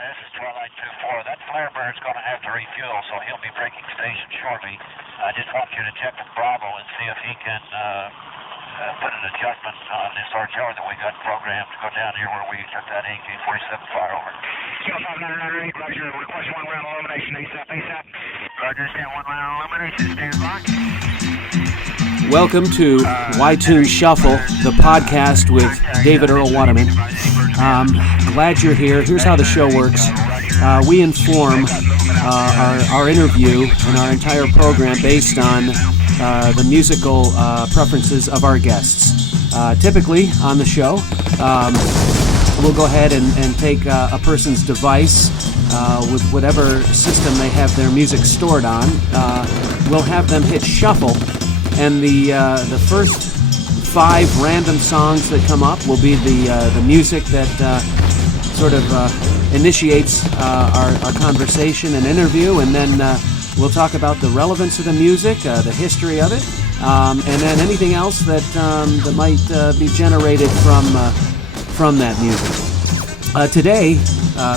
This is Twilight 2-4. That Firebird's going to have to refuel, so he'll be breaking station shortly. I just want you to check with Bravo and see if he can put an adjustment on this artillery that we got programmed to go down here where we took that AK-47 fire over. Kilo 5998, Roger. Request one round illumination ASAP. Roger, stand one round illumination, stand by. Welcome to Ytunes Shuffle, the podcast with David Earl Waterman. Glad you're here. Here's how the show works. We inform our interview and our entire program based on the musical preferences of our guests. Typically on the show, we'll go ahead and take a person's device with whatever system they have their music stored on. We'll have them hit shuffle, and the first 5 random songs that come up will be the music that sort of initiates our conversation and interview, and then we'll talk about the relevance of the music, the history of it, and then anything else that might be generated from that music. Today,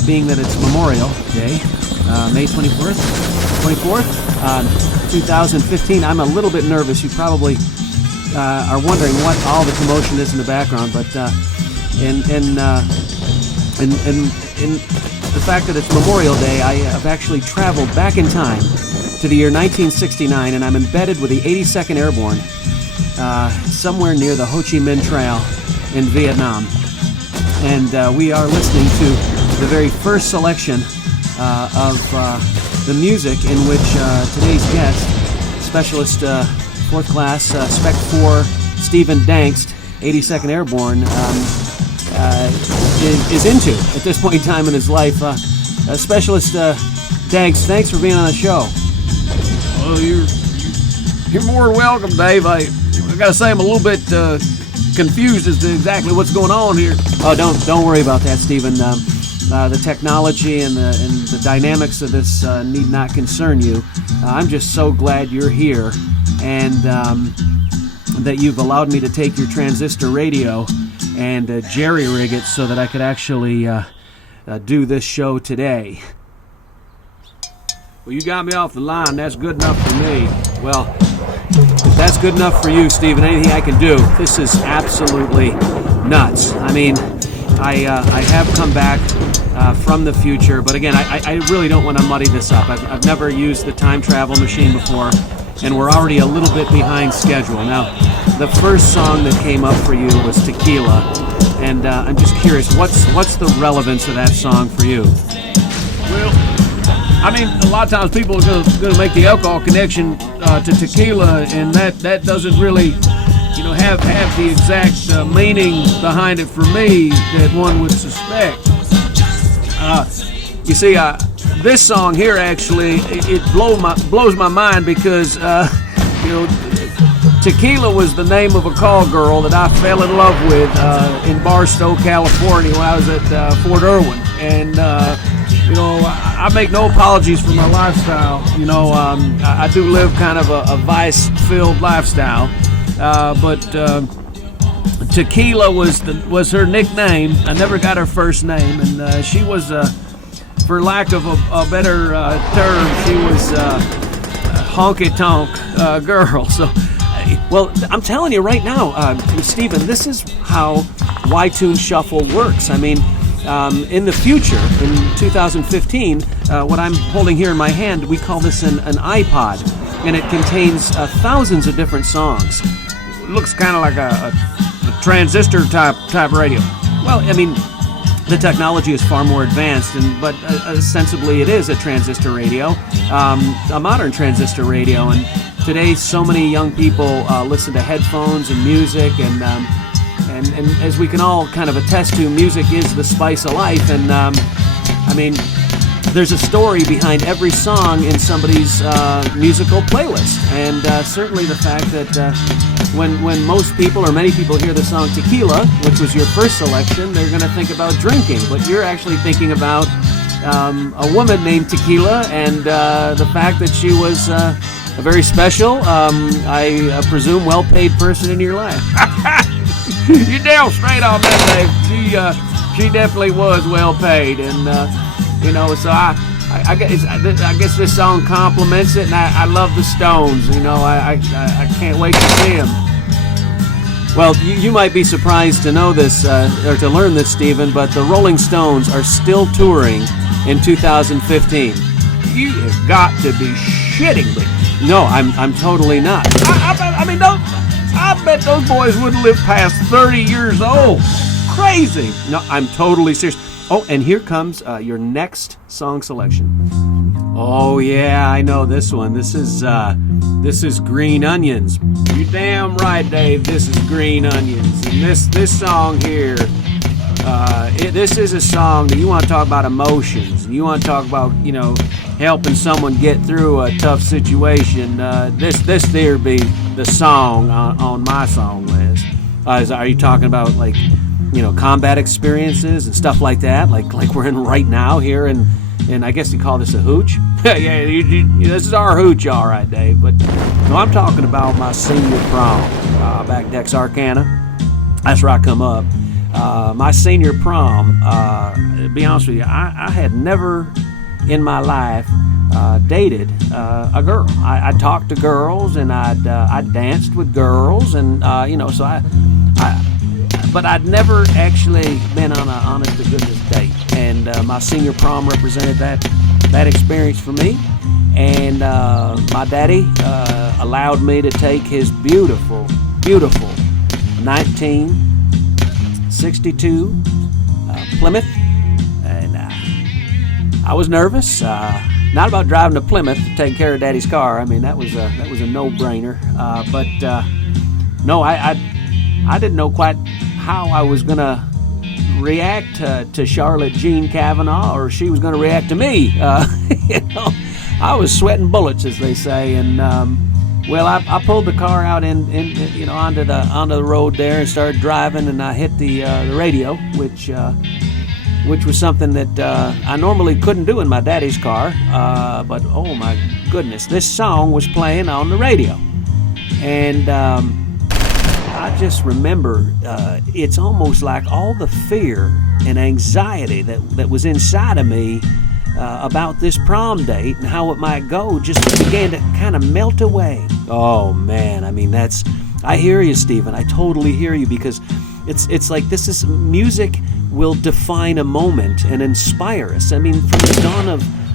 being that it's Memorial Day, May 24th, 2015, I'm a little bit nervous. You probably are wondering what all the commotion is in the background, but in the fact that it's Memorial Day, I have actually traveled back in time to the year 1969, and I'm embedded with the 82nd Airborne somewhere near the Ho Chi Minh Trail in Vietnam. And we are listening to the very first selection of the music in which today's guest, Specialist 4th Class Spec 4 Stephen Dangst, 82nd Airborne, is into at this point in time in his life. Specialist Dangst, thanks for being on the show. Well, you're more than welcome, Dave. I got to say I'm a little bit confused as to exactly what's going on here. Oh, don't worry about that, Stephen. The technology and the dynamics of this need not concern you. I'm just so glad you're here, and that you've allowed me to take your transistor radio and jerry-rig it so that I could actually do this show today. Well, you got me off the line. That's good enough for me. Well, if that's good enough for you, Stephen, anything I can do. This is absolutely nuts. I mean, I have come back from the future, but again, I really don't want to muddy this up. I've never used the time travel machine before, and we're already a little bit behind schedule. Now, the first song that came up for you was Tequila, and I'm just curious, what's the relevance of that song for you? Well, I mean, a lot of times people are going to make the alcohol connection to tequila, and that doesn't really, have the exact meaning behind it for me that one would suspect. You see, this song here actually it blows my mind because Tequila was the name of a call girl that I fell in love with in Barstow, California when I was at Fort Irwin, and I make no apologies for my lifestyle. I do live kind of a vice-filled lifestyle, but Tequila was her nickname. I never got her first name, and she was, for lack of a better term, she was a honky-tonk girl. So, well, I'm telling you right now, Stephen, this is how Ytunes Shuffle works. I mean, in the future, in 2015, what I'm holding here in my hand, we call this an iPod, and it contains thousands of different songs. It looks kind of like a transistor type radio. Well, I mean, the technology is far more advanced, but ostensibly it is a transistor radio, a modern transistor radio, and today so many young people listen to headphones and music, and as we can all kind of attest to, music is the spice of life, and I mean, there's a story behind every song in somebody's musical playlist, and certainly the fact that when most people or many people hear the song Tequila, which was your first selection, they're going to think about drinking, but you're actually thinking about a woman named Tequila, and the fact that she was a very special, I presume, well-paid person in your life. You're damn straight on that, Dave. She definitely was well paid, and So I guess this song complements it, and I love the Stones. I can't wait to see them. Well, you might be surprised to know this, or to learn this, Stephen, but the Rolling Stones are still touring in 2015. You have got to be shitting me. No, I'm totally not. I bet those boys wouldn't live past 30 years old. Crazy. No, I'm totally serious. Oh, and here comes your next song selection. Oh yeah, I know this one. This is Green Onions. You damn right, Dave. This is Green Onions, and this song here. This is a song that you want to talk about emotions, and you want to talk about helping someone get through a tough situation. This there be the song on my song list. Are you talking about like combat experiences and stuff like that, like we're in right now here, and I guess you call this a hooch? Yeah, this is our hooch, all right, Dave. But no, I'm talking about my senior prom back Texarkana. That's where I come up. My senior prom, to be honest with you, I had never in my life dated a girl. I talked to girls, and I danced with girls, and but I'd never actually been on an honest to goodness date. And my senior prom represented that experience for me. And my daddy allowed me to take his beautiful 1962 Plymouth. And I was nervous. Not about driving to Plymouth to take care of Daddy's car. I mean, that was a no-brainer. But no, I didn't know quite how I was going to react to Charlotte Jean Kavanaugh, or she was going to react to me. I was sweating bullets, as they say, and I pulled the car out onto the road there and started driving, and I hit the radio, which was something that I normally couldn't do in my daddy's car. But oh my goodness, this song was playing on the radio, and I just remember it's almost like all the fear and anxiety that was inside of me about this prom date and how it might go just began to kind of melt away. Oh man, I mean, I hear you, Stephen. I totally hear you, because it's like music will define a moment and inspire us. I mean, from the dawn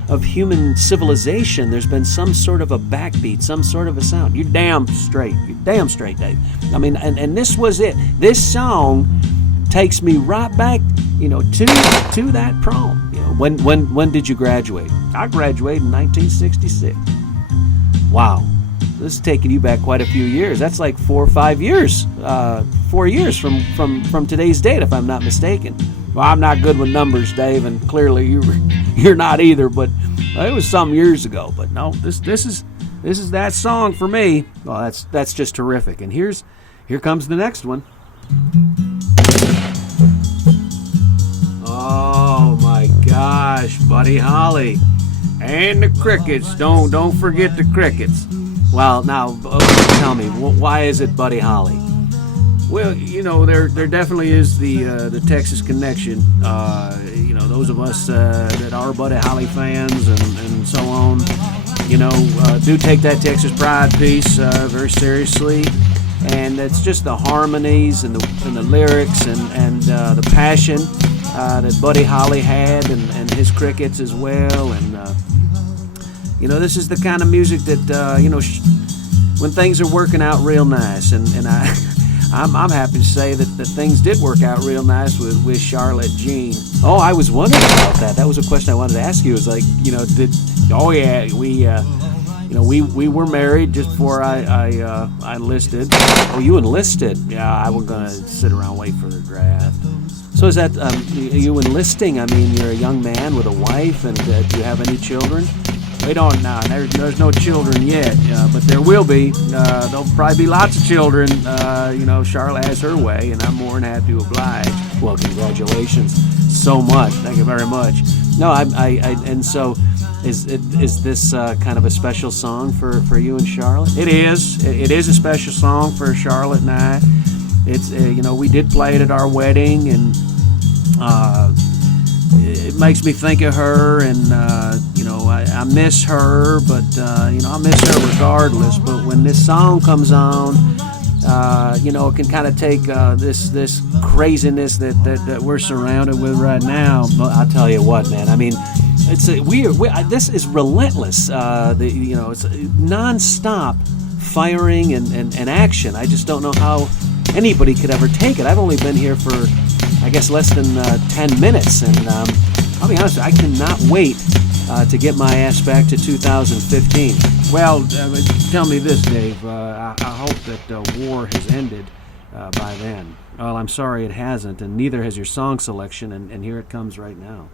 of human civilization, there's been some sort of a backbeat, some sort of a sound. You're damn straight, Dave. I mean, and this was it. This song takes me right back, to that prom. When did you graduate? I graduated in 1966. Wow, this is taking you back quite a few years. That's like 4 or 5 years. 4 years from today's date, if I'm not mistaken. Well, I'm not good with numbers, Dave, and clearly you're not either. But it was some years ago. But no, this is that song for me. Well, that's just terrific. And here comes the next one. Oh my gosh, Buddy Holly and the Crickets. Don't forget the Crickets. Well, now tell me, why is it Buddy Holly? Well, there definitely is the Texas connection. Those of us that are Buddy Holly fans and so on, do take that Texas pride piece very seriously. And it's just the harmonies and the lyrics and the passion that Buddy Holly had, and his Crickets as well. And this is the kind of music that when things are working out real nice, and I'm happy to say that things did work out real nice with Charlotte Jean. Oh, I was wondering about that. That was a question I wanted to ask you. It was like, we were married just before I enlisted. Oh, you enlisted? Yeah, I was gonna sit around and wait for the draft. So is that you enlisting? I mean, you're a young man with a wife, and do you have any children? We don't know. There's no children yet, but there will be. There'll probably be lots of children. Charlotte has her way, and I'm more than happy to oblige. Well, congratulations so much. Thank you very much. No, and so is this kind of a special song for you and Charlotte? It is. It is a special song for Charlotte and I. It's we did play it at our wedding, and it makes me think of her, and I miss her, but I miss her regardless. But when this song comes on, it can kind of take this craziness that we're surrounded with right now. But I'll tell you what, man. I mean, this is relentless. It's non-stop firing and action. I just don't know how anybody could ever take it. I've only been here for, I guess, less than 10 minutes, and I'll be honest, I cannot wait to get my ass back to 2015. Well, tell me this, Dave. I hope that war has ended by then. Well, I'm sorry it hasn't, and neither has your song selection, and here it comes right now.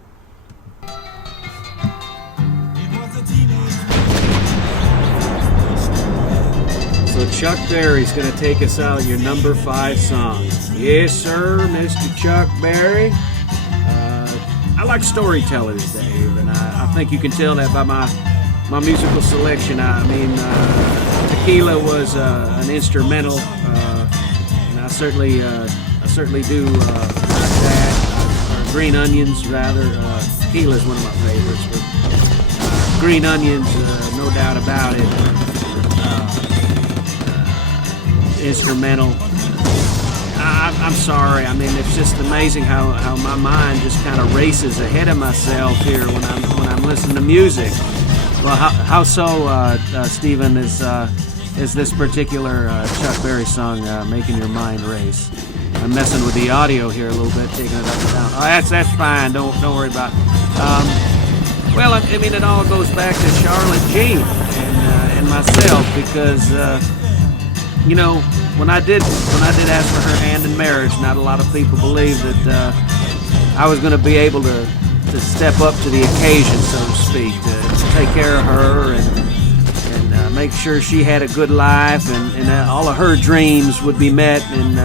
So Chuck Berry's going to take us out, your number 5 song. Yes, sir, Mr. Chuck Berry. I like storytellers, Dave, and I think you can tell that by my musical selection. I mean, Tequila was an instrumental, and I certainly do like that. Or Green Onions, rather. Tequila is one of my favorites, but Green Onions, no doubt about it. Instrumental. I'm sorry. I mean, it's just amazing how my mind just kind of races ahead of myself here when I'm listening to music. Well, how so, Stephen? Is this particular Chuck Berry song making your mind race? I'm messing with the audio here a little bit, taking it up and down. Oh, that's fine. Don't worry about it. Well, I mean, it all goes back to Charlotte Jean and myself, because when I did ask for her hand in marriage, not a lot of people believed that I was going to be able to step up to the occasion, so to speak, to take care of her and make sure she had a good life, and all of her dreams would be met and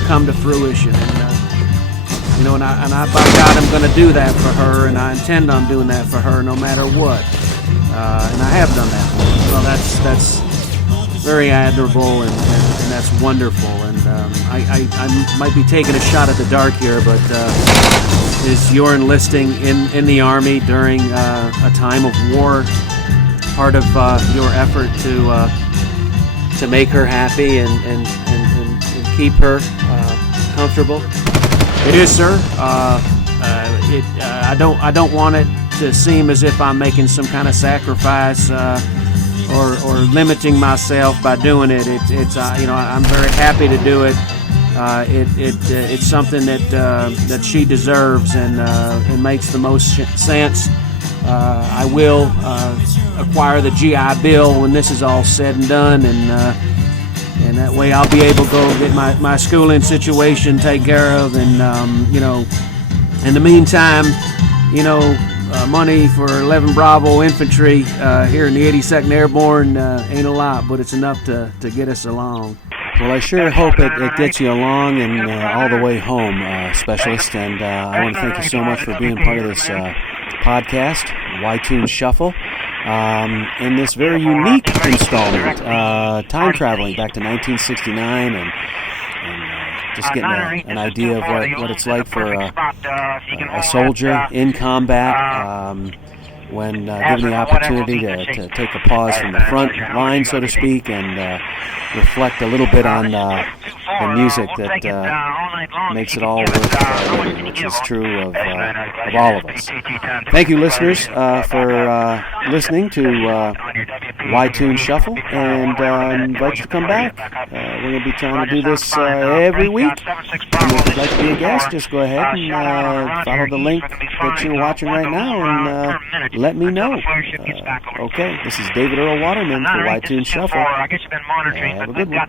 come to fruition. And I by God, I'm going to do that for her, and I intend on doing that for her no matter what. And I have done that. Well, that's very admirable, and that's wonderful. And I might be taking a shot at the dark here, but is your enlisting in the Army during a time of war part of your effort to make her happy and keep her comfortable? It is, sir. I don't want it to seem as if I'm making some kind of sacrifice or limiting myself by doing it. I'm very happy to do it. It's something that she deserves, and it makes the most sense. I will acquire the GI Bill when this is all said and done, and that way I'll be able to go get my schooling situation taken care of, and in the meantime, money for 11 Bravo Infantry here in the 82nd Airborne ain't a lot, but it's enough to get us along. Well, I sure hope it gets you along and all the way home, Specialist, and I want to thank you so much for being part of this podcast, Ytunes Shuffle, in this very unique installment, time traveling back to 1969 and just getting an idea of what it's like for a soldier in combat when given the opportunity to take a pause from the front line, so to speak, and reflect a little bit on the music that makes it all worth living, which is true of all of us. Thank you, listeners, for listening to Ytunes Shuffle, and I invite you to come back. We're going to be trying to do this every week. And if you'd like to be a guest, just go ahead and follow the link that you're watching right now and let me know. Okay, this is David Earl Waterman for Ytunes Shuffle. Have a good one.